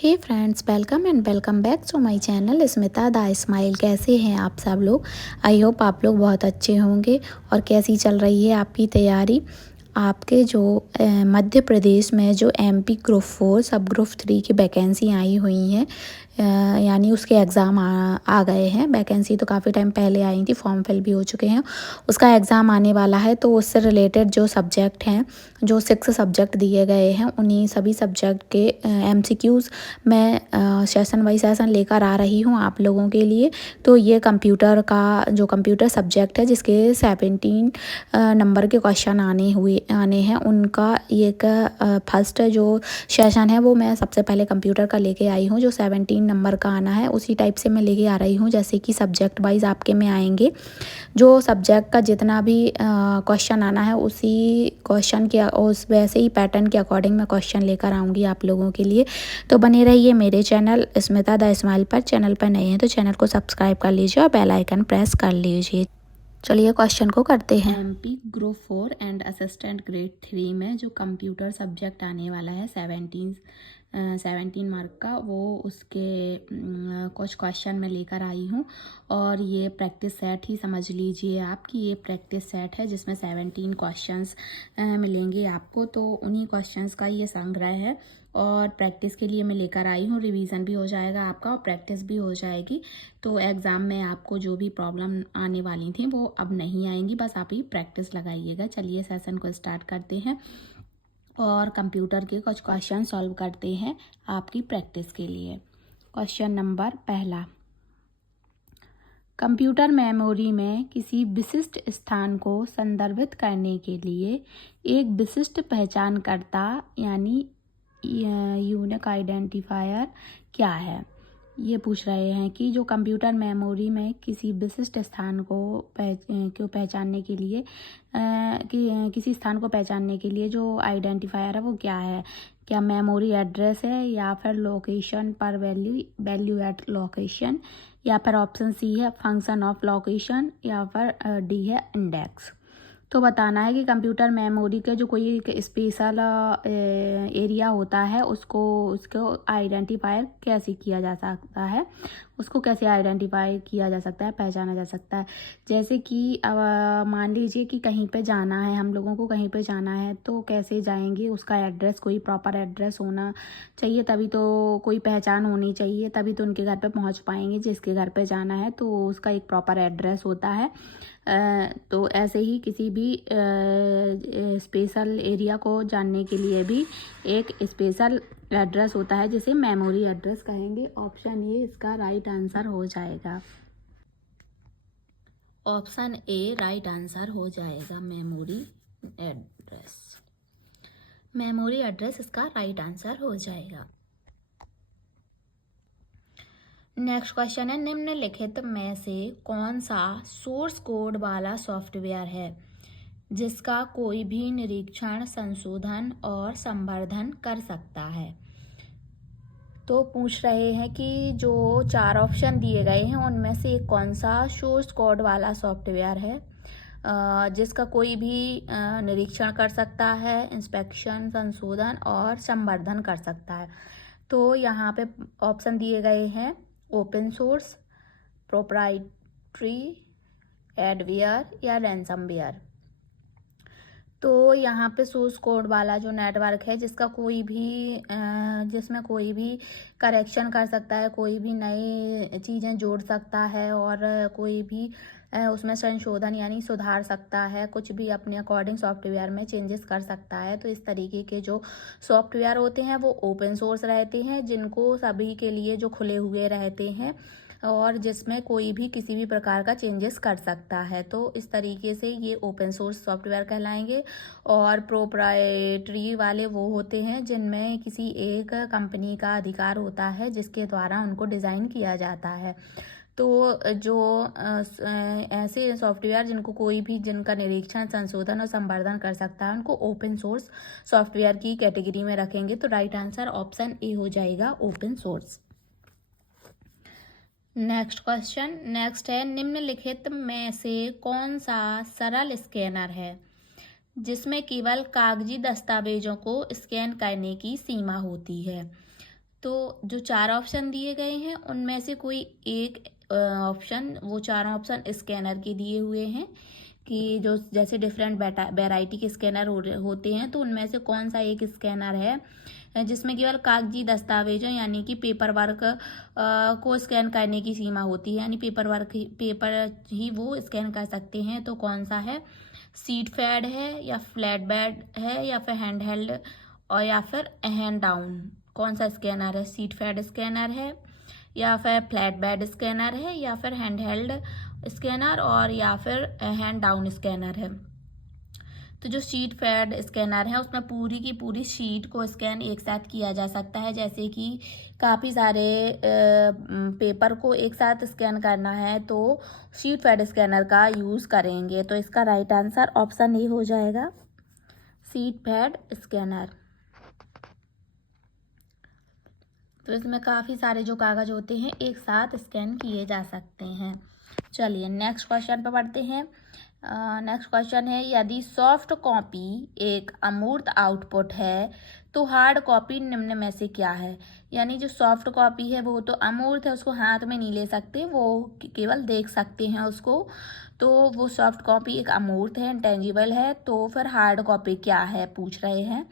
Hey friends, welcome and welcome back to my channel Smita the smile. कैसे हैं आप सब लोग? आई होप आप लोग बहुत अच्छे होंगे। और कैसी चल रही है आपकी तैयारी? आपके जो मध्य प्रदेश में जो एमपी ग्रुप 4 सब ग्रुप 3 की वैकेंसी आई हुई हैं, यानी उसके एग्ज़ाम आ गए हैं। वैकेंसी तो काफ़ी टाइम पहले आई थी, फॉर्म फिल भी हो चुके हैं। उसका एग्ज़ाम आने वाला है, तो उससे रिलेटेड जो सब्जेक्ट हैं, जो 6 सब्जेक्ट दिए गए हैं, उन्हीं सभी सब्जेक्ट के एमसीक्यूज़ मैं सेशन बाई सेशन लेकर आ रही हूँ आप लोगों के लिए। तो ये कंप्यूटर का जो कंप्यूटर सब्जेक्ट है, जिसके 17 नंबर के क्वेश्चन आने हैं, उनका एक फर्स्ट जो सेशन है वो मैं सबसे पहले कंप्यूटर का लेके आई हूँ। जो 17 नंबर का आना है उसी टाइप से मैं लेके आ रही हूँ, जैसे कि सब्जेक्ट वाइज आपके में आएंगे। जो सब्जेक्ट का जितना भी क्वेश्चन आना है, उसी क्वेश्चन के उस वैसे ही पैटर्न के अकॉर्डिंग मैं क्वेश्चन लेकर आऊँगी आप लोगों के लिए। तो बने रहिए मेरे चैनल स्मिता द स्माइल पर। चैनल पर नए हैं तो चैनल को सब्सक्राइब कर लीजिए और बेल आइकन प्रेस कर लीजिए। चलिए क्वेश्चन को करते हैं। MP group 4 and assistant grade 3 में जो कंप्यूटर सब्जेक्ट आने वाला है 17 मार्क का, वो उसके कुछ क्वेश्चन मैं लेकर आई हूँ। और ये प्रैक्टिस सेट ही समझ लीजिए आप कि ये प्रैक्टिस सेट है, जिसमें 17 क्वेश्चंस मिलेंगे आपको। तो उन्हीं क्वेश्चंस का ये संग्रह है और प्रैक्टिस के लिए मैं लेकर आई हूँ। रिवीजन भी हो जाएगा आपका और प्रैक्टिस भी हो जाएगी। तो एग्ज़ाम में आपको जो भी प्रॉब्लम आने वाली थी वो अब नहीं आएंगी, बस आप ही प्रैक्टिस लगाइएगा। चलिए सेशन को स्टार्ट करते हैं और कंप्यूटर के कुछ क्वेश्चन सॉल्व करते हैं आपकी प्रैक्टिस के लिए। क्वेश्चन नंबर पहला, कंप्यूटर मेमोरी में किसी विशिष्ट स्थान को संदर्भित करने के लिए एक विशिष्ट पहचानकर्ता यानी यूनिक आइडेंटिफायर क्या है? ये पूछ रहे हैं कि जो कंप्यूटर मेमोरी में किसी विशिष्ट स्थान को पहचानने के लिए किसी स्थान को पहचानने के लिए जो आइडेंटिफायर है वो क्या है? क्या मेमोरी एड्रेस है, या फिर लोकेशन पर वैल्यू एट लोकेशन, या फिर ऑप्शन सी है फंक्शन ऑफ लोकेशन, या फिर डी है इंडेक्स। तो बताना है कि कंप्यूटर मेमोरी के जो कोई एक स्पेशल एरिया होता है उसको आइडेंटिफाई कैसे किया जा सकता है, उसको कैसे आइडेंटिफाई किया जा सकता है, पहचाना जा सकता है। जैसे कि अब मान लीजिए कि कहीं पे जाना है, हम लोगों को कहीं पे जाना है, तो कैसे जाएंगे? उसका एड्रेस कोई प्रॉपर एड्रेस होना चाहिए, तभी तो कोई पहचान होनी चाहिए, तभी तो उनके घर पे पहुंच पाएंगे जिसके घर पे जाना है। तो उसका एक प्रॉपर एड्रेस होता है। तो ऐसे ही किसी भी स्पेशल एरिया को जानने के लिए भी एक स्पेशल एड्रेस होता है, जिसे मेमोरी एड्रेस कहेंगे। ऑप्शन ए इसका राइट आंसर हो जाएगा। ऑप्शन ए राइट आंसर हो जाएगा। मेमोरी एड्रेस इसका राइट आंसर हो जाएगा। नेक्स्ट क्वेश्चन है, निम्नलिखित में से कौन सा सोर्स कोड वाला सॉफ्टवेयर है जिसका कोई भी निरीक्षण, संशोधन और संवर्धन कर सकता है? तो पूछ रहे हैं कि जो 4 ऑप्शन दिए गए हैं उनमें से कौन सा सोर्स कोड वाला सॉफ्टवेयर है जिसका कोई भी निरीक्षण कर सकता है, इंस्पेक्शन, संशोधन और संवर्धन कर सकता है। तो यहाँ पे ऑप्शन दिए गए हैं ओपन सोर्स, प्रोप्राइटरी, एडवेयर या रैंसमवेयर। तो यहाँ पे सोर्स कोड वाला जो नेटवर्क है जिसमें कोई भी करेक्शन कर सकता है, कोई भी नई चीज़ें जोड़ सकता है और कोई भी उसमें संशोधन यानी सुधार सकता है, कुछ भी अपने अकॉर्डिंग सॉफ्टवेयर में चेंजेस कर सकता है। तो इस तरीके के जो सॉफ्टवेयर होते हैं वो ओपन सोर्स रहते हैं, जिनको सभी के लिए जो खुले हुए रहते हैं और जिसमें कोई भी किसी भी प्रकार का चेंजेस कर सकता है। तो इस तरीके से ये ओपन सोर्स सॉफ्टवेयर कहलाएंगे। और प्रोप्राइटरी वाले वो होते हैं जिनमें किसी एक कंपनी का अधिकार होता है, जिसके द्वारा उनको डिज़ाइन किया जाता है। तो जो ऐसे सॉफ्टवेयर जिनका निरीक्षण, संशोधन और संवर्धन कर सकता है, उनको ओपन सोर्स सॉफ्टवेयर की कैटेगरी में रखेंगे। तो राइट आंसर ऑप्शन ए हो जाएगा, open source. Next question next है, निम्नलिखित में से कौन सा सरल स्कैनर है जिसमें केवल कागजी दस्तावेजों को स्कैन करने की सीमा होती है? तो जो 4 ऑप्शन दिए गए हैं उनमें से कोई एक ऑप्शन, वो चारों ऑप्शन स्कैनर के दिए हुए हैं कि जो जैसे डिफरेंट वैरायटी के स्कैनर होते हैं, तो उनमें से कौन सा एक स्कैनर है जिसमें केवल कागजी दस्तावेजों यानी कि पेपर वर्क को स्कैन करने की सीमा होती है, यानी पेपर ही वो स्कैन कर सकते हैं। तो कौन सा है? सीट पैड है, या फ्लैट बेड है, या फिर हैंड हेल्ड, और या फिर हैंड डाउन। कौन सा स्कैनर है? सीट पैड स्कैनर है, या फिर फ्लैट बेड स्कैनर है, या फिर हैंड हेल्ड स्कैनर, और या फिर हैंड डाउन स्कैनर है। तो जो शीट पैड स्कैनर है उसमें पूरी की पूरी शीट को स्कैन एक साथ किया जा सकता है। जैसे कि काफ़ी सारे पेपर को एक साथ स्कैन करना है तो शीट पैड स्कैनर का यूज़ करेंगे। तो इसका राइट आंसर ऑप्शन ए हो जाएगा, शीट पैड स्कैनर। तो इसमें काफ़ी सारे जो कागज़ होते हैं एक साथ स्कैन किए जा सकते हैं। चलिए नेक्स्ट क्वेश्चन पे बढ़ते हैं। नेक्स्ट क्वेश्चन है, यदि सॉफ्ट कॉपी एक अमूर्त आउटपुट है तो हार्ड कॉपी निम्न में से क्या है? यानी जो सॉफ्ट कॉपी है वो तो अमूर्त है, उसको हाथ में नहीं ले सकते, वो केवल देख सकते हैं उसको। तो वो सॉफ्ट कॉपी एक अमूर्त है, इंटेंजिबल है। तो फिर हार्ड कॉपी क्या है पूछ रहे हैं।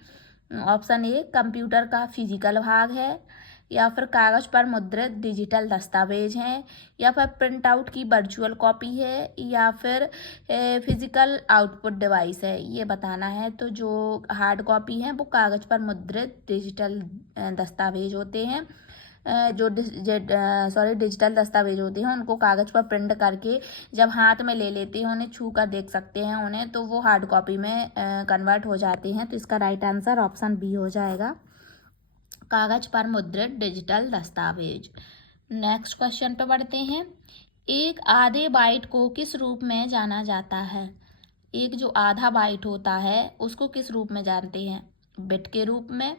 ऑप्शन ए कंप्यूटर का फिजिकल भाग है, या फिर कागज़ पर मुद्रित डिजिटल दस्तावेज हैं, या फिर प्रिंट आउट की वर्चुअल कॉपी है, या फिर फिजिकल आउटपुट डिवाइस है, ये बताना है। तो जो हार्ड कॉपी है वो कागज़ पर मुद्रित डिजिटल दस्तावेज होते हैं। जो डिजिटल दस्तावेज होते हैं उनको कागज़ पर प्रिंट करके जब हाथ में ले लेते हैं, उन्हें छू कर देख सकते हैं उन्हें, तो वो हार्ड कॉपी में कन्वर्ट हो जाते हैं। तो इसका राइट आंसर ऑप्शन बी हो जाएगा, कागज़ पर मुद्रित डिजिटल दस्तावेज। नेक्स्ट क्वेश्चन पे बढ़ते हैं। एक आधे बाइट को किस रूप में जाना जाता है? एक जो आधा बाइट होता है उसको किस रूप में जानते हैं? बिट के रूप में,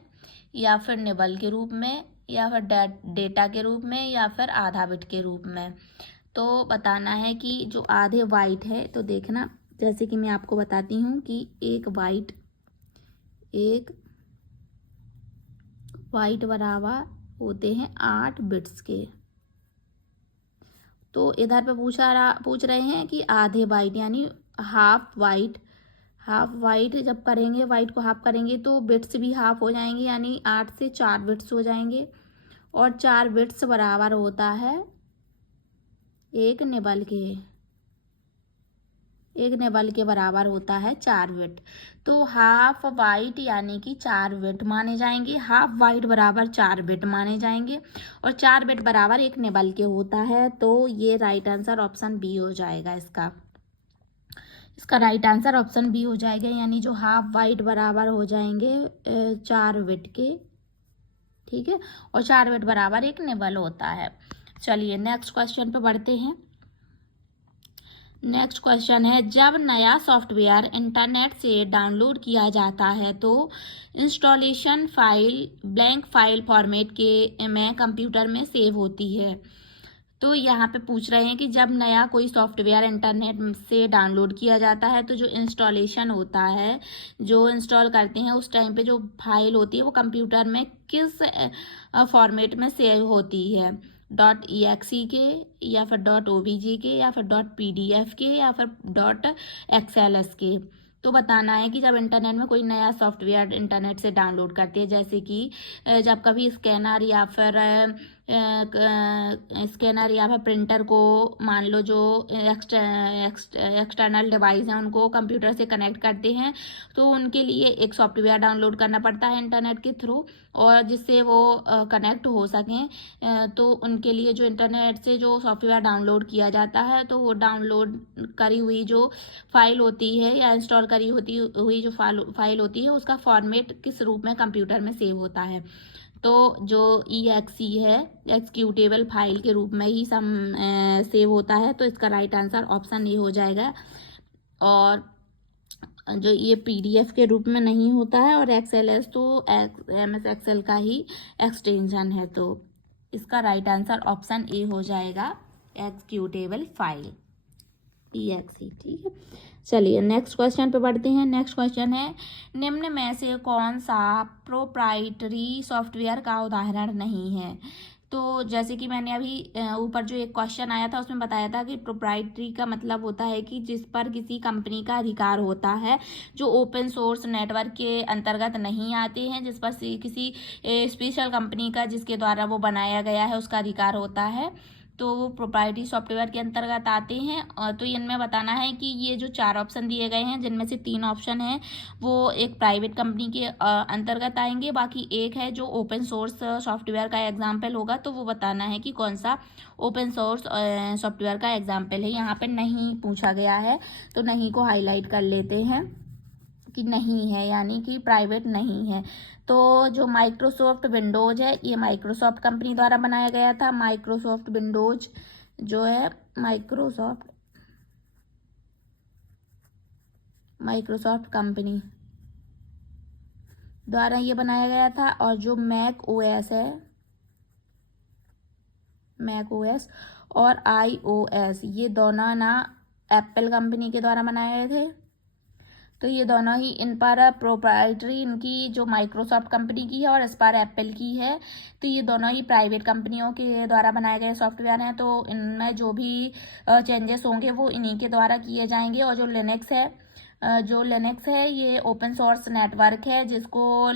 या फिर निबल के रूप में, या फिर डेटा के रूप में, या फिर आधा बिट के रूप में। तो बताना है कि जो आधे बाइट है, तो देखना जैसे कि मैं आपको बताती हूँ कि एक बाइट बराबर होते हैं 8 बिट्स के। तो इधर पे पूछ रहे हैं कि आधे बाइट यानी हाफ बाइट जब करेंगे, बाइट को हाफ करेंगे तो बिट्स भी हाफ हो जाएंगे, यानी 8 से 4 बिट्स हो जाएंगे। और 4 बिट्स बराबर होता है एक निबल के बराबर होता है 4 बिट। तो हाफ बाइट यानी कि 4 बिट माने जाएंगे, हाफ बाइट बराबर 4 बिट माने जाएंगे, और 4 बिट बराबर एक निबल के होता है। तो ये राइट आंसर ऑप्शन बी हो जाएगा। इसका राइट आंसर ऑप्शन बी हो जाएगा, यानी जो हाफ बाइट बराबर हो जाएंगे 4 बिट के, ठीक है, और 4 बिट बराबर एक निबल होता है। चलिए नेक्स्ट क्वेश्चन पे बढ़ते हैं। नेक्स्ट क्वेश्चन है, जब नया सॉफ्टवेयर इंटरनेट से डाउनलोड किया जाता है तो installation file blank file format के में कंप्यूटर में सेव होती है। तो यहाँ पे पूछ रहे हैं कि जब नया कोई सॉफ्टवेयर इंटरनेट से डाउनलोड किया जाता है तो जो इंस्टॉलेशन होता है, जो इंस्टॉल करते हैं उस टाइम पे जो फाइल होती है वो कंप्यूटर में किस फॉर्मेट में सेव होती है? .exe के, या फिर .ovg के, या फिर .pdf के, या फिर .xls के। तो बताना है कि जब इंटरनेट में कोई नया सॉफ्टवेयर इंटरनेट से डाउनलोड करते हैं, जैसे कि जब कभी स्कैनर या फिर प्रिंटर को मान लो जो एक्सटर्नल डिवाइस हैं उनको कंप्यूटर से कनेक्ट करते हैं, तो उनके लिए एक सॉफ्टवेयर डाउनलोड करना पड़ता है इंटरनेट के थ्रू, और जिससे वो कनेक्ट हो सकें। तो उनके लिए जो इंटरनेट से जो सॉफ्टवेयर डाउनलोड किया जाता है, तो वो डाउनलोड करी हुई जो फाइल होती है या इंस्टॉल करी हुई जो फाइल होती है उसका फॉर्मेट किस रूप में कंप्यूटर में सेव होता है? तो जो exe है एक्सिक्यूटेबल फाइल के रूप में ही सेव होता है। तो इसका राइट आंसर ऑप्शन ए हो जाएगा। और जो ये PDF के रूप में नहीं होता है, और XLS तो MS Excel का ही एक्सटेंशन है। तो इसका राइट आंसर ऑप्शन ए हो जाएगा, एक्सिक्यूटेबल फाइल। EXE, ठीक है। चलिए नेक्स्ट क्वेश्चन पे बढ़ते हैं। नेक्स्ट क्वेश्चन है, निम्न में से कौन सा प्रोप्राइटरी सॉफ्टवेयर का उदाहरण नहीं है। तो जैसे कि मैंने अभी ऊपर जो एक क्वेश्चन आया था उसमें बताया था कि प्रोप्राइटरी का मतलब होता है कि जिस पर किसी कंपनी का अधिकार होता है, जो ओपन सोर्स नेटवर्क के अंतर्गत नहीं आते हैं, जिस पर किसी स्पेशल कंपनी का जिसके द्वारा वो बनाया गया है उसका अधिकार होता है, तो वो प्रोप्राइटरी सॉफ्टवेयर के अंतर्गत आते हैं। तो इनमें बताना है कि ये जो 4 ऑप्शन दिए गए हैं जिनमें से 3 ऑप्शन हैं वो एक प्राइवेट कंपनी के अंतर्गत आएंगे, बाकी एक है जो ओपन सोर्स सॉफ्टवेयर का एग्जाम्पल होगा, तो वो बताना है कि कौन सा ओपन सोर्स सॉफ्टवेयर का एग्जाम्पल है। यहाँ पे नहीं पूछा गया है तो नहीं को हाईलाइट कर लेते हैं कि नहीं है, यानी कि प्राइवेट नहीं है। तो जो माइक्रोसॉफ्ट विंडोज है ये माइक्रोसॉफ्ट कंपनी द्वारा बनाया गया था। माइक्रोसॉफ्ट विंडोज जो है माइक्रोसॉफ्ट कंपनी द्वारा ये बनाया गया था। और जो मैक ओएस है, मैक ओएस और iOS ये दोनों ना एप्पल कंपनी के द्वारा बनाए गए थे। तो ये दोनों ही इन पर प्रोप्राइटरी इनकी जो माइक्रोसॉफ्ट कंपनी की है और इस पर एप्पल की है, तो ये दोनों ही प्राइवेट कंपनियों के द्वारा बनाए गए सॉफ्टवेयर हैं। तो इनमें जो भी चेंजेस होंगे वो इन्हीं के द्वारा किए जाएंगे। और जो लिनक्स है ये ओपन सोर्स नेटवर्क है जिसको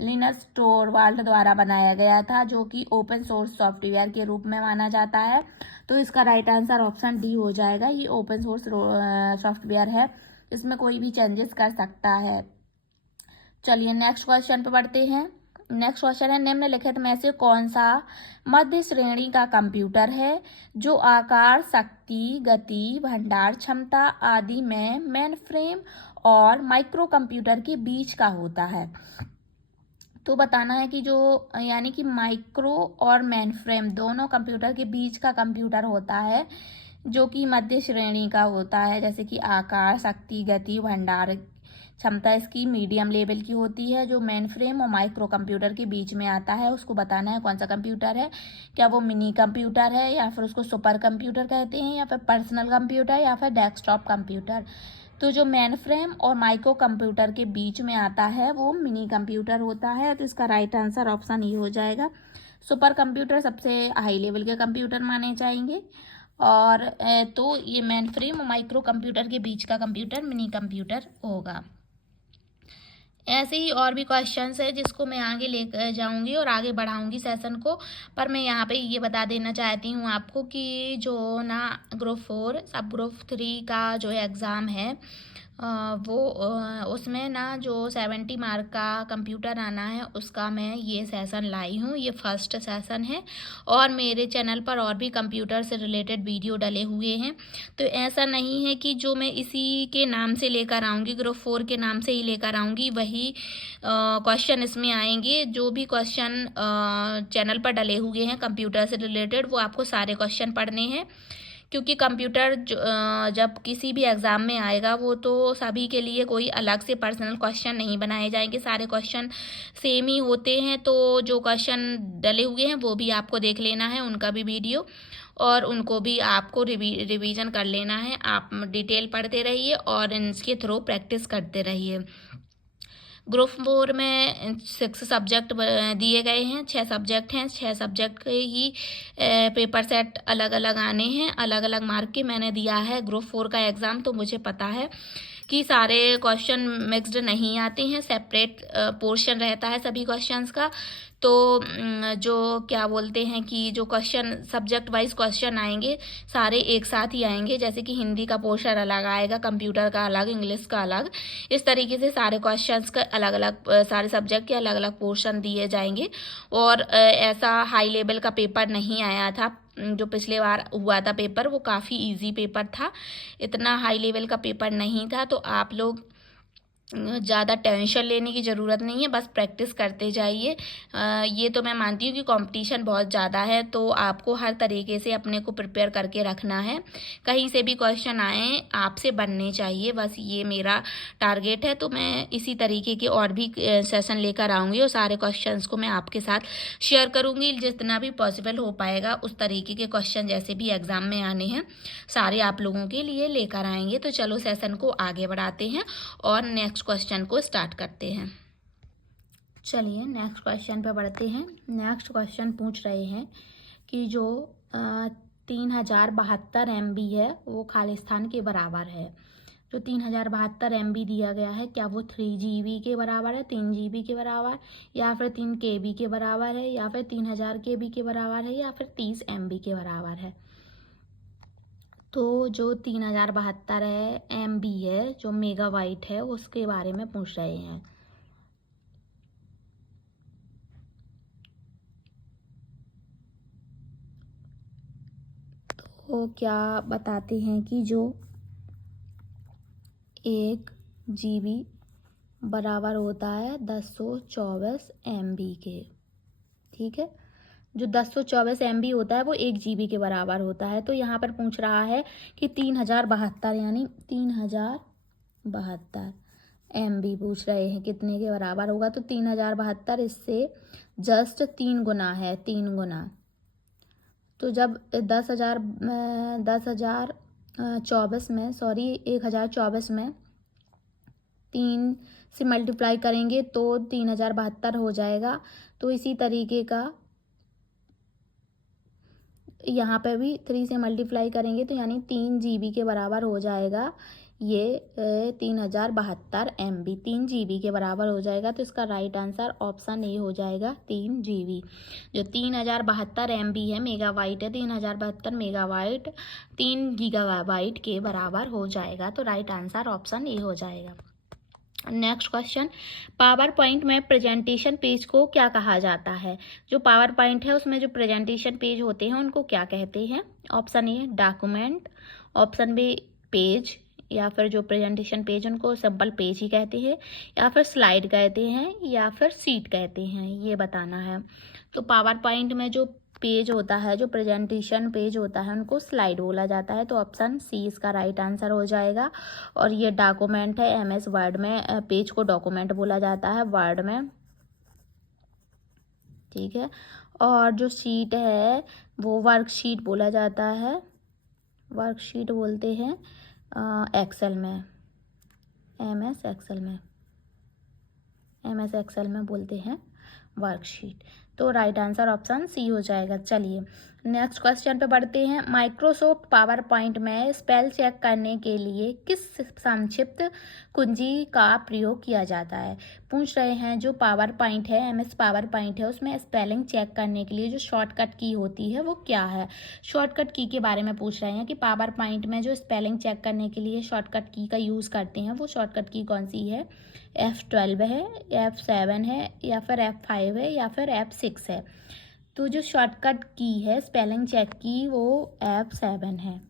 लिनस टोरवाल्ड द्वारा बनाया गया था, जो कि ओपन सोर्स सॉफ्टवेयर के रूप में माना जाता है। तो इसका राइट आंसर ऑप्शन डी हो जाएगा। ये ओपन सोर्स सॉफ्टवेयर है, इसमें कोई भी चेंजेस कर सकता है। चलिए नेक्स्ट क्वेश्चन पे बढ़ते हैं। नेक्स्ट क्वेश्चन है, निम्नलिखित में से कौन सा मध्य श्रेणी का कंप्यूटर है जो आकार, शक्ति, गति, भंडार क्षमता आदि में मेन फ्रेम और माइक्रो कंप्यूटर के बीच का होता है। तो बताना है कि जो यानी कि माइक्रो और मेन फ्रेम दोनों कंप्यूटर के बीच का कंप्यूटर होता है जो कि मध्य श्रेणी का होता है, जैसे कि आकार, शक्ति, गति, भंडार क्षमता इसकी मीडियम लेवल की होती है। जो मेन फ्रेम और माइक्रो कंप्यूटर के बीच में आता है उसको बताना है कौन सा कंप्यूटर है, क्या वो मिनी कंप्यूटर है या फिर उसको सुपर कंप्यूटर कहते हैं या फिर पर्सनल कंप्यूटर या फिर डेस्कटॉप कंप्यूटर। तो जो मेन फ्रेम और माइक्रो कंप्यूटर के बीच में आता है वो मिनी कंप्यूटर होता है। तो इसका राइट आंसर ऑप्शन ई हो जाएगा। सुपर कंप्यूटर सबसे हाई लेवल के कंप्यूटर माने जाएंगे और तो ये मेन फ्रेम और माइक्रो कंप्यूटर के बीच का कंप्यूटर मिनी कंप्यूटर होगा। ऐसे ही और भी क्वेश्चंस है जिसको मैं आगे लेकर जाऊंगी और आगे बढ़ाऊंगी सेशन को, पर मैं यहाँ पे ये बता देना चाहती हूँ आपको कि जो ना ग्रुप 4 सब ग्रुप 3 का जो एग्ज़ाम है उसमें ना जो 70 मार्क का कंप्यूटर आना है उसका मैं ये सेशन लाई हूँ। ये फर्स्ट सेशन है और मेरे चैनल पर और भी कंप्यूटर से रिलेटेड वीडियो डले हुए हैं। तो ऐसा नहीं है कि जो मैं इसी के नाम से लेकर आऊँगी, ग्रुप 4 के नाम से ही लेकर आऊँगी वही क्वेश्चन इसमें आएंगे। जो भी क्वेश्चन चैनल पर डले हुए हैं कंप्यूटर से रिलेटेड वो आपको सारे क्वेश्चन पढ़ने हैं, क्योंकि कंप्यूटर जब किसी भी एग्ज़ाम में आएगा वो तो सभी के लिए कोई अलग से पर्सनल क्वेश्चन नहीं बनाए जाएंगे, सारे क्वेश्चन सेम ही होते हैं। तो जो क्वेश्चन डले हुए हैं वो भी आपको देख लेना है, उनका भी वीडियो, और उनको भी आपको रिवीजन कर लेना है। आप डिटेल पढ़ते रहिए और इनके थ्रू प्रैक्टिस करते रहिए। ग्रुप 4 में 6 सब्जेक्ट दिए गए हैं, 6 सब्जेक्ट हैं, 6 सब्जेक्ट के ही पेपर सेट अलग अलग आने हैं, अलग अलग मार्क के मैंने दिया है ग्रुप 4 का एग्ज़ाम। तो मुझे पता है कि सारे क्वेश्चन मिक्स्ड नहीं आते हैं, सेपरेट पोर्शन रहता है सभी क्वेश्चंस का। तो जो क्या बोलते हैं कि जो क्वेश्चन सब्जेक्ट वाइज क्वेश्चन आएंगे सारे एक साथ ही आएंगे, जैसे कि हिंदी का पोर्शन अलग आएगा, कंप्यूटर का अलग, इंग्लिश का अलग, इस तरीके से सारे क्वेश्चंस का अलग अलग सारे सब्जेक्ट के अलग अलग पोर्शन दिए जाएंगे। और ऐसा हाई लेवल का पेपर नहीं आया था, जो पिछले बार हुआ था पेपर वो काफ़ी इजी पेपर था, इतना हाई लेवल का पेपर नहीं था। तो आप लोग ज़्यादा टेंशन लेने की ज़रूरत नहीं है, बस प्रैक्टिस करते जाइए। ये तो मैं मानती हूँ कि कंपटीशन बहुत ज़्यादा है, तो आपको हर तरीके से अपने को प्रिपेयर करके रखना है। कहीं से भी क्वेश्चन आए आपसे बनने चाहिए, बस ये मेरा टारगेट है। तो मैं इसी तरीके के और भी सेशन लेकर आऊँगी और सारे क्वेश्चंस को मैं आपके साथ शेयर करूँगी। जितना भी पॉसिबल हो पाएगा उस तरीके के क्वेश्चन जैसे भी एग्ज़ाम में आने हैं सारे आप लोगों के लिए लेकर आएंगे। तो चलो सेशन को आगे बढ़ाते हैं और नेक्स्ट क्वेश्चन को स्टार्ट करते हैं। चलिए नेक्स्ट क्वेश्चन पे बढ़ते हैं। नेक्स्ट क्वेश्चन पूछ रहे हैं कि जो 3072 MB है वो खालिस्तान के बराबर है। जो 3072 MB दिया गया है क्या वो 3 GB के बराबर है, 3 GB के बराबर, या फिर 3 KB के बराबर है, या फिर 3000 KB के बराबर है, या फिर 30 MB के बराबर है। तो जो 3072 MB है जो मेगाबाइट है उसके बारे में पूछ रहे हैं। तो क्या बताते हैं कि जो 1 GB बराबर होता है 1024 MB के। ठीक है, जो 1024 MB होता है वो 1 GB के बराबर होता है। तो यहाँ पर पूछ रहा है कि 3072 यानी 3072 MB पूछ रहे हैं कितने के बराबर होगा। तो 3072 इससे जस्ट 3 गुना है, 3 गुना। तो जब 1024 में 1024 में 3 से मल्टीप्लाई करेंगे तो 3072 हो जाएगा। तो इसी तरीके का यहाँ पे भी 3 से मल्टीप्लाई करेंगे तो यानी 3 GB के बराबर हो जाएगा। ये 3072 MB 3 GB के बराबर हो जाएगा। तो इसका राइट आंसर ऑप्शन ए हो जाएगा 3 GB। जो 3072 MB है मेगाबाइट है, 3072 मेगाबाइट 3 गीगाबाइट के बराबर हो जाएगा। तो राइट आंसर ऑप्शन ए हो जाएगा। नेक्स्ट क्वेश्चन, पावर पॉइंट में प्रेजेंटेशन पेज को क्या कहा जाता है। जो पावर पॉइंट है उसमें जो प्रेजेंटेशन पेज होते हैं उनको क्या कहते हैं। Option A document, option B page, या फिर जो प्रेजेंटेशन पेज उनको सिंपल पेज ही कहते हैं, या फिर स्लाइड कहते हैं, या फिर सीट कहते हैं, ये बताना है। तो पावर पॉइंट में जो पेज होता है, जो प्रेजेंटेशन पेज होता है उनको स्लाइड बोला जाता है। तो ऑप्शन सी इसका राइट आंसर हो जाएगा। और ये डॉक्यूमेंट है, MS वर्ड में पेज को डॉक्यूमेंट बोला जाता है वर्ड में। ठीक है, और जो शीट है वो वर्कशीट बोला जाता है, वर्कशीट बोलते हैं एक्सेल में, MS एक्सेल में बोलते हैं वर्कशीट। तो राइट आंसर ऑप्शन सी हो जाएगा। चलिए नेक्स्ट क्वेश्चन पे बढ़ते हैं। माइक्रोसॉफ्ट पावर पॉइंट में स्पेल चेक करने के लिए किस संक्षिप्त कुंजी का प्रयोग किया जाता है। पूछ रहे हैं जो पावर पॉइंट है, MS पावर पॉइंट है, उसमें स्पेलिंग चेक करने के लिए जो शॉर्टकट की होती है वो क्या है। शॉर्टकट की के बारे में पूछ रहे हैं कि पावर पॉइंट में जो स्पेलिंग चेक करने के लिए शॉर्टकट की का यूज़ करते हैं वो शॉर्टकट की कौन सी है। F12 है, F7 है, या फिर F5 है, या फिर F6 है। तो जो शॉर्टकट की है स्पेलिंग चेक की वो F7 है।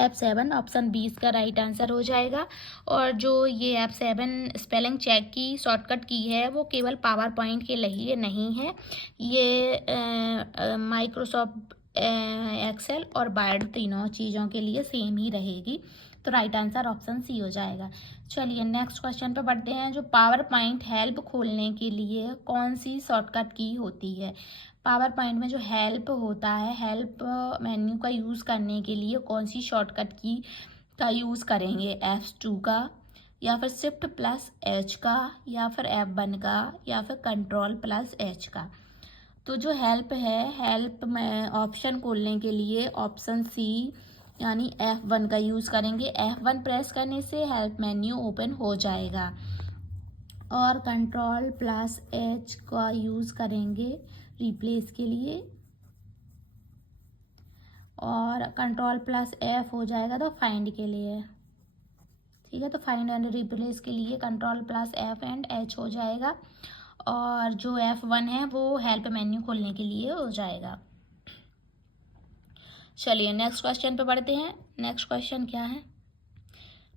F7 ऑप्शन 20 का राइट आंसर हो जाएगा। और जो ये F7 स्पेलिंग चेक की शॉर्टकट की है वो केवल पावर पॉइंट के लिए नहीं है, ये माइक्रोसॉफ्ट एक्सेल और वर्ड तीनों चीज़ों के लिए सेम ही रहेगी। तो राइट आंसर ऑप्शन सी हो जाएगा। चलिए नेक्स्ट क्वेश्चन पे बढ़ते हैं। जो पावर पॉइंट हेल्प खोलने के लिए कौन सी शॉर्टकट की होती है। पावर पॉइंट में जो हेल्प होता है, हेल्प मेन्यू का यूज़ करने के लिए कौन सी शॉर्टकट की का यूज़ करेंगे। F2 का, या फिर Shift+H का, या फिर F1 का, या फिर Ctrl+H का। तो जो हेल्प है, हेल्प में ऑप्शन खोलने के लिए ऑप्शन सी यानी F1 का यूज़ करेंगे। F1 प्रेस करने से हेल्प मेन्यू ओपन हो जाएगा। और Ctrl+H का यूज़ करेंगे रिप्लेस के लिए, और Ctrl+F हो जाएगा तो फाइंड के लिए। ठीक है, तो फाइंड एंड रिप्लेस के लिए Ctrl+F एंड H हो जाएगा। और जो F1 है वो हेल्प मेन्यू खोलने के लिए हो जाएगा। चलिए नेक्स्ट क्वेश्चन पे बढ़ते हैं। नेक्स्ट क्वेश्चन क्या है।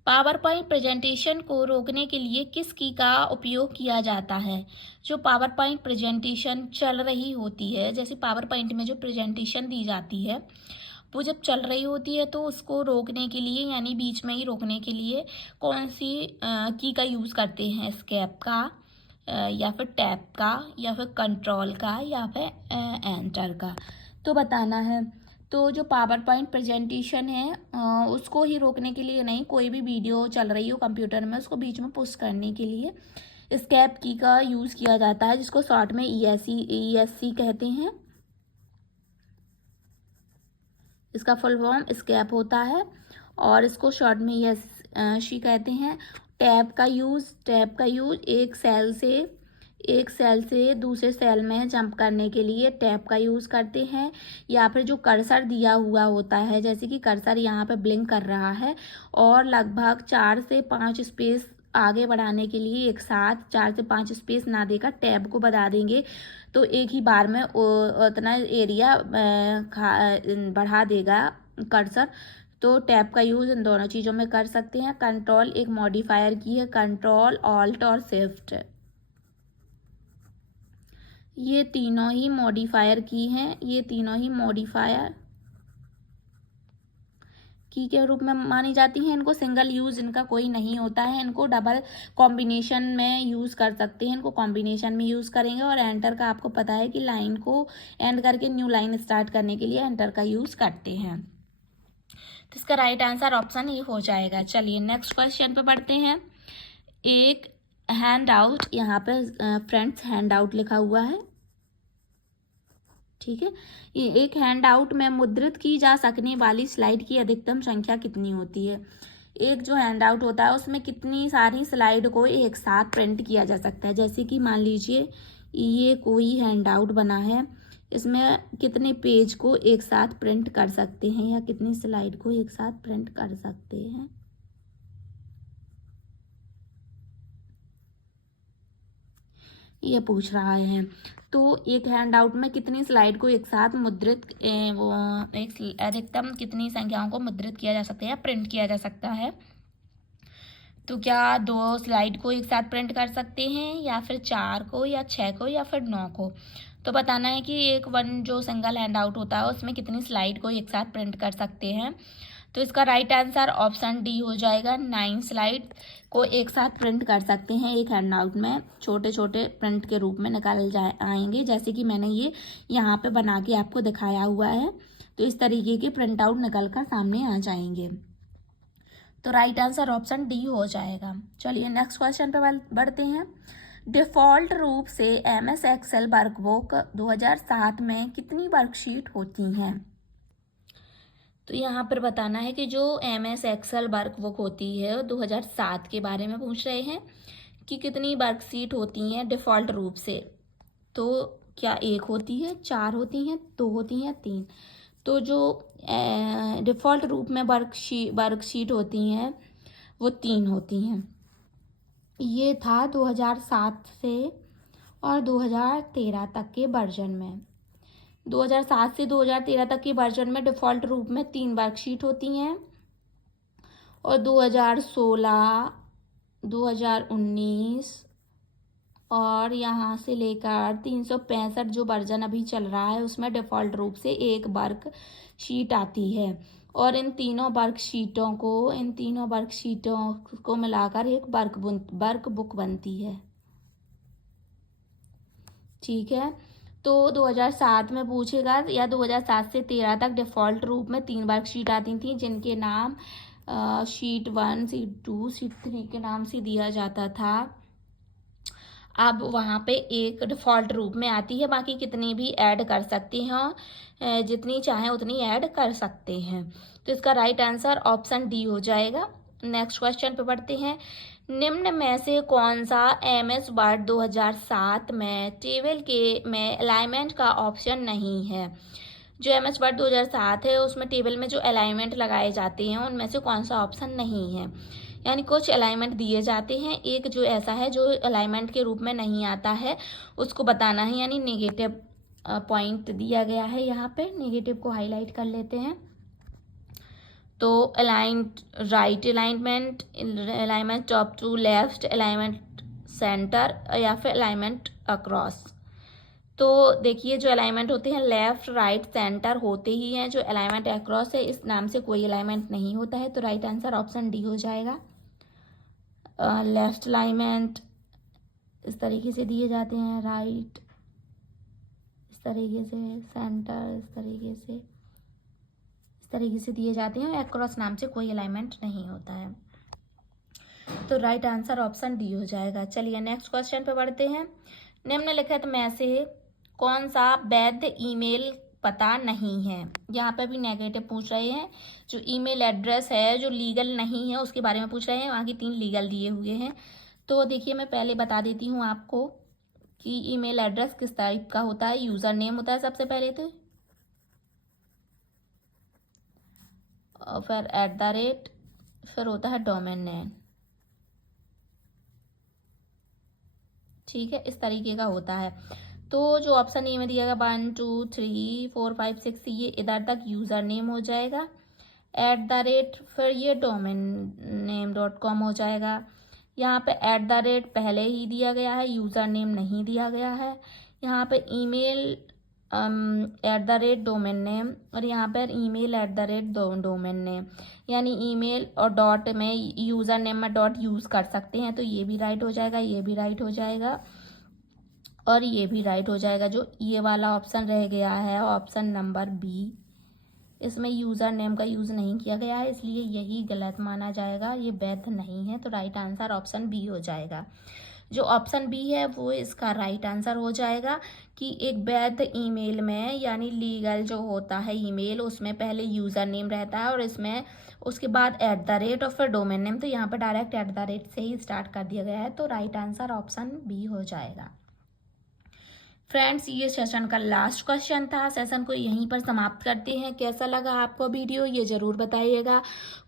पावर पॉइंट प्रेजेंटेशन को रोकने के लिए किस की का उपयोग किया जाता है? जो पावर पॉइंट प्रेजेंटेशन चल रही होती है, जैसे पावर पॉइंट में जो प्रेजेंटेशन दी जाती है वो जब चल रही होती है तो उसको रोकने के लिए यानी बीच में ही रोकने के लिए कौन सी की का यूज़ करते हैं? एस्केप का या फिर टैब का या फिर कंट्रोल का या फिर एंटर का, तो बताना है। तो जो पावर पॉइंट प्रेजेंटेशन है उसको ही रोकने के लिए नहीं, कोई भी वीडियो चल रही हो कंप्यूटर में उसको बीच में पुश करने के लिए एस्केप की का यूज़ किया जाता है, जिसको शॉर्ट में ESC कहते हैं। इसका फुल फॉर्म एस्केप होता है और इसको शॉर्ट में ESC कहते हैं। टैब का यूज़ एक सेल से दूसरे सेल में जंप करने के लिए टैब का यूज़ करते हैं, या फिर जो कर्सर दिया हुआ होता है, जैसे कि कर्सर यहाँ पे ब्लिंक कर रहा है और लगभग 4 से 5 स्पेस आगे बढ़ाने के लिए एक साथ 4 से 5 स्पेस ना देकर टैब को बढ़ा देंगे तो एक ही बार में उतना एरिया बढ़ा देगा कर्सर। तो टैब का यूज़ इन दोनों चीज़ों में कर सकते हैं। कंट्रोल एक मॉडिफायर की है, कंट्रोल, ऑल्ट और शिफ्ट, ये तीनों ही मॉडिफायर की हैं। ये तीनों ही मॉडिफायर की के रूप में मानी जाती हैं। इनको सिंगल यूज़ इनका कोई नहीं होता है, इनको डबल कॉम्बिनेशन में यूज़ कर सकते हैं। इनको कॉम्बिनेशन में यूज़ करेंगे। और एंटर का आपको पता है कि लाइन को एंड करके न्यू लाइन स्टार्ट करने के लिए एंटर का यूज़ करते हैं। तो इसका राइट आंसर ऑप्शन ए हो जाएगा। चलिए नेक्स्ट क्वेश्चन पे बढ़ते हैं। एक हैंड आउट, यहाँ पे फ्रेंड्स हैंड आउट लिखा हुआ है, ठीक है। ये एक हैंड आउट में मुद्रित की जा सकने वाली स्लाइड की अधिकतम संख्या कितनी होती है? एक जो हैंड आउट होता है उसमें कितनी सारी स्लाइड को एक साथ प्रिंट किया जा सकता है? जैसे कि मान लीजिए ये कोई हैंड आउट बना है, इसमें कितने पेज को एक साथ प्रिंट कर सकते हैं या कितनी स्लाइड को एक साथ प्रिंट कर सकते हैं? ये पूछ रहा है। तो एक हैंड आउट में कितनी स्लाइड को एक साथ मुद्रित एक अधिकतम कितनी संख्याओं को मुद्रित किया जा सकता है या प्रिंट किया जा सकता है? तो क्या 2 स्लाइड को एक साथ प्रिंट कर सकते हैं या फिर 4 को या 6 को या फिर 9 को? तो बताना है कि एक जो सिंगल हैंड आउट होता है उसमें कितनी स्लाइड को एक साथ प्रिंट कर सकते हैं। तो इसका राइट आंसर ऑप्शन डी हो जाएगा। 9 स्लाइड को एक साथ प्रिंट कर सकते हैं एक हैंड आउट में, छोटे छोटे प्रिंट के रूप में निकाल आएंगे, जैसे कि मैंने ये यहाँ पे बना के आपको दिखाया हुआ है। तो इस तरीके के प्रिंट आउट निकल कर सामने आ जाएंगे। तो राइट आंसर ऑप्शन डी हो जाएगा। चलिए नेक्स्ट क्वेश्चन पे बढ़ते हैं। डिफ़ॉल्ट रूप से MS एक्सेल वर्कबुक 2007 में कितनी वर्कशीट होती हैं? तो यहाँ पर बताना है कि जो MS एक्सेल वर्कबुक होती है 2007 के बारे में पूछ रहे हैं कि कितनी वर्कशीट होती हैं डिफ़ॉल्ट रूप से। तो क्या 1 होती है, 4 होती हैं, 2 होती हैं, 3? तो जो डिफ़ॉल्ट रूप में वर्कशीट होती हैं वो 3 होती हैं। ये था 2007 से और 2013 तक के वर्जन में। 2007 से 2013 तक के वर्जन में डिफ़ॉल्ट रूप में 3 वर्कशीट होती हैं और 2016, 2019 और यहाँ से लेकर 365 जो वर्जन अभी चल रहा है उसमें डिफ़ॉल्ट रूप से 1 वर्कशीट आती है। और इन तीनों वर्कशीटों को मिलाकर एक वर्कबुक बनती है, ठीक है। तो 2007 में पूछेगा या 2007 से 13 तक डिफ़ॉल्ट रूप में 3 वर्कशीट आती थी, जिनके नाम शीट 1, शीट 2, शीट 3 के नाम से दिया जाता था। अब वहाँ पे एक डिफ़ॉल्ट रूप में आती है, बाकी कितनी भी ऐड कर सकते हैं, जितनी चाहें उतनी ऐड कर सकते हैं। तो इसका राइट आंसर ऑप्शन डी हो जाएगा। नेक्स्ट क्वेश्चन पे बढ़ते हैं। निम्न में से कौन सा MS वर्ड 2007 में टेबल में अलाइनमेंट का ऑप्शन नहीं है? जो MS वर्ड 2007 है उसमें टेबल में जो अलाइनमेंट लगाए जाते हैं उनमें से कौन सा ऑप्शन नहीं है? यानी कुछ अलाइनमेंट दिए जाते हैं, एक जो ऐसा है जो अलाइनमेंट के रूप में नहीं आता है उसको बताना है, यानी नेगेटिव पॉइंट दिया गया है। यहाँ पे नेगेटिव को हाईलाइट कर लेते हैं। तो aligned right alignment, alignment top to left, alignment centre या फिर अलाइनमेंट अक्रॉस। तो देखिए जो अलाइनमेंट होते हैं लेफ्ट राइट सेंटर होते ही हैं, जो अलाइनमेंट अक्रॉस है इस नाम से कोई अलाइनमेंट नहीं होता है। तो राइट आंसर ऑप्शन डी हो जाएगा। लेफ्ट अलाइनमेंट इस तरीके से दिए जाते हैं, राइट इस तरीके से, सेंटर इस तरीके से दिए जाते हैं। अक्रॉस नाम से कोई अलाइनमेंट नहीं होता है। तो राइट आंसर ऑप्शन डी हो जाएगा। चलिए नेक्स्ट क्वेश्चन पे बढ़ते हैं। निम्नलिखित में से कौन सा वैध ईमेल पता नहीं है? यहाँ पे भी नेगेटिव पूछ रहे हैं। जो ईमेल एड्रेस है जो लीगल नहीं है उसके बारे में पूछ रहे हैं। वहाँ की 3 लीगल दिए हुए हैं। तो देखिए मैं पहले बता देती हूँ आपको कि ईमेल एड्रेस किस टाइप का होता है। यूज़र नेम होता है सबसे पहले, तो और फिर @ फिर होता है डोमेन नेम। ठीक है, इस तरीके का होता है। तो जो ऑप्शन ए में दिया गया 1 2 3 4 5 6 ये इधर तक यूज़र नेम हो जाएगा। @ फिर ये डोमेन नेम .com हो जाएगा। यहाँ पे @ पहले ही दिया गया है, यूज़र नेम नहीं दिया गया है। यहाँ पे ईमेल डोमेन नेम और यहाँ पर ईमेल डोमेन नेम, यानी ईमेल और डॉट में यूज़र नेम में डॉट यूज़ कर सकते हैं। तो ये भी राइट हो जाएगा, ये भी राइट हो जाएगा और ये भी राइट हो जाएगा। जो ये वाला ऑप्शन रह गया है ऑप्शन नंबर बी, इसमें यूज़र नेम का यूज़ नहीं किया गया है, इसलिए यही गलत माना जाएगा, ये वैध नहीं है। तो राइट आंसर ऑप्शन बी हो जाएगा। जो ऑप्शन बी है वो इसका राइट आंसर हो जाएगा कि एक वैध ईमेल में यानी लीगल जो होता है ईमेल, उसमें पहले यूज़र नेम रहता है और इसमें उसके बाद @ और फिर डोमेन नेम। तो यहाँ पर डायरेक्ट @ से ही स्टार्ट कर दिया गया है। तो राइट आंसर ऑप्शन बी हो जाएगा। फ्रेंड्स ये सेशन का लास्ट क्वेश्चन था। सेशन को यहीं पर समाप्त करते हैं। कैसा लगा आपको वीडियो ये ज़रूर बताइएगा,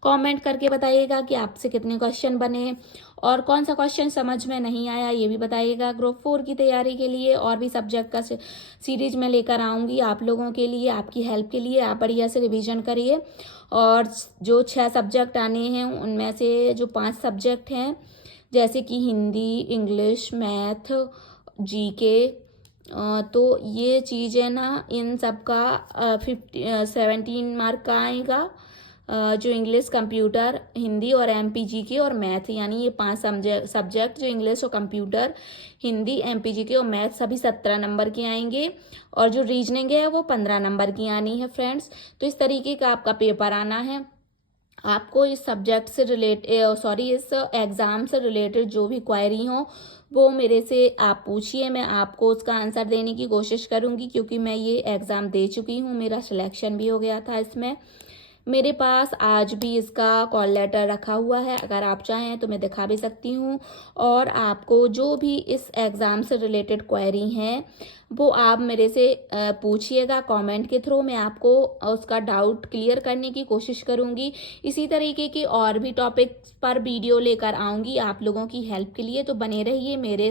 कमेंट करके बताइएगा कि आपसे कितने क्वेश्चन बने और कौन सा क्वेश्चन समझ में नहीं आया ये भी बताइएगा। ग्रुप 4 की तैयारी के लिए और भी सब्जेक्ट का सीरीज में लेकर आऊँगी आप लोगों के लिए, आपकी हेल्प के लिए। आप बढ़िया से रिविजन करिए और जो 6 सब्जेक्ट आने हैं उनमें से जो 5 सब्जेक्ट हैं जैसे कि हिंदी, इंग्लिश, मैथ, GK, तो ये चीज़ें ना इन सब का 17 मार्क का आएगा। जो इंग्लिश, कंप्यूटर, हिंदी और MPGK और मैथ, यानी ये 5 सब्जेक्ट जो इंग्लिश और कंप्यूटर, हिंदी, MPGK और मैथ सभी 17 नंबर के आएंगे और जो रीजनिंग है वो 15 नंबर की आनी है फ्रेंड्स। तो इस तरीके का आपका पेपर आना है। आपको इस सब्जेक्ट से इस एग्ज़ाम से रिलेटेड जो भी क्वेरी हो वो मेरे से आप पूछिए, मैं आपको उसका आंसर देने की कोशिश करूंगी, क्योंकि मैं ये एग्ज़ाम दे चुकी हूँ, मेरा सिलेक्शन भी हो गया था इसमें। मेरे पास आज भी इसका कॉल लेटर रखा हुआ है, अगर आप चाहें तो मैं दिखा भी सकती हूँ। और आपको जो भी इस एग्ज़ाम से रिलेटेड क्वेरी हैं वो आप मेरे से पूछिएगा कमेंट के थ्रू, मैं आपको उसका डाउट क्लियर करने की कोशिश करूँगी। इसी तरीके के और भी टॉपिक्स पर वीडियो लेकर आऊँगी आप लोगों की हेल्प के लिए। तो बने रहिए मेरे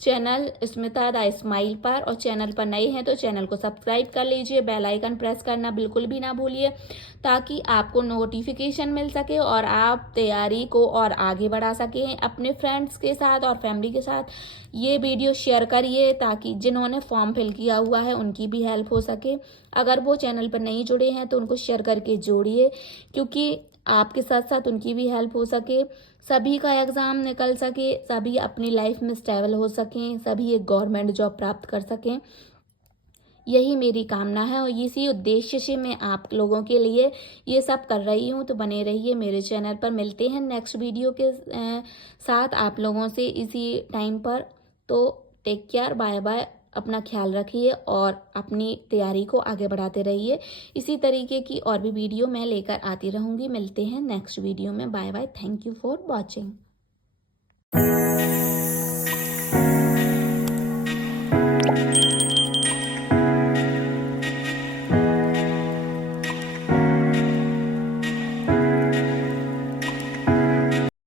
चैनल स्मिता द स्माइल पर, और चैनल पर नए हैं तो चैनल को सब्सक्राइब कर लीजिए, बेल आइकन प्रेस करना बिल्कुल भी ना भूलिए ताकि आपको नोटिफिकेशन मिल सके और आप तैयारी को और आगे बढ़ा सकें। अपने फ्रेंड्स के साथ और फैमिली के साथ ये वीडियो शेयर करिए ताकि जिन्होंने फॉर्म फिल किया हुआ है उनकी भी हेल्प हो सके। अगर वो चैनल पर नहीं जुड़े हैं तो उनको शेयर करके जोड़िए, क्योंकि आपके साथ साथ उनकी भी हेल्प हो सके, सभी का एग्ज़ाम निकल सके, सभी अपनी लाइफ में स्टेबल हो सकें, सभी एक गवर्नमेंट जॉब प्राप्त कर सकें। यही मेरी कामना है और इसी उद्देश्य से मैं आप लोगों के लिए ये सब कर रही हूँ। तो बने रहिए मेरे चैनल पर। मिलते हैं नेक्स्ट वीडियो के साथ आप लोगों से इसी टाइम पर। तो टेक केयर, बाय बाय, अपना ख्याल रखिए और अपनी तैयारी को आगे बढ़ाते रहिए। इसी तरीके की और भी वीडियो मैं लेकर आती रहूँगी। मिलते हैं नेक्स्ट वीडियो में। Bye bye, thank you for watching.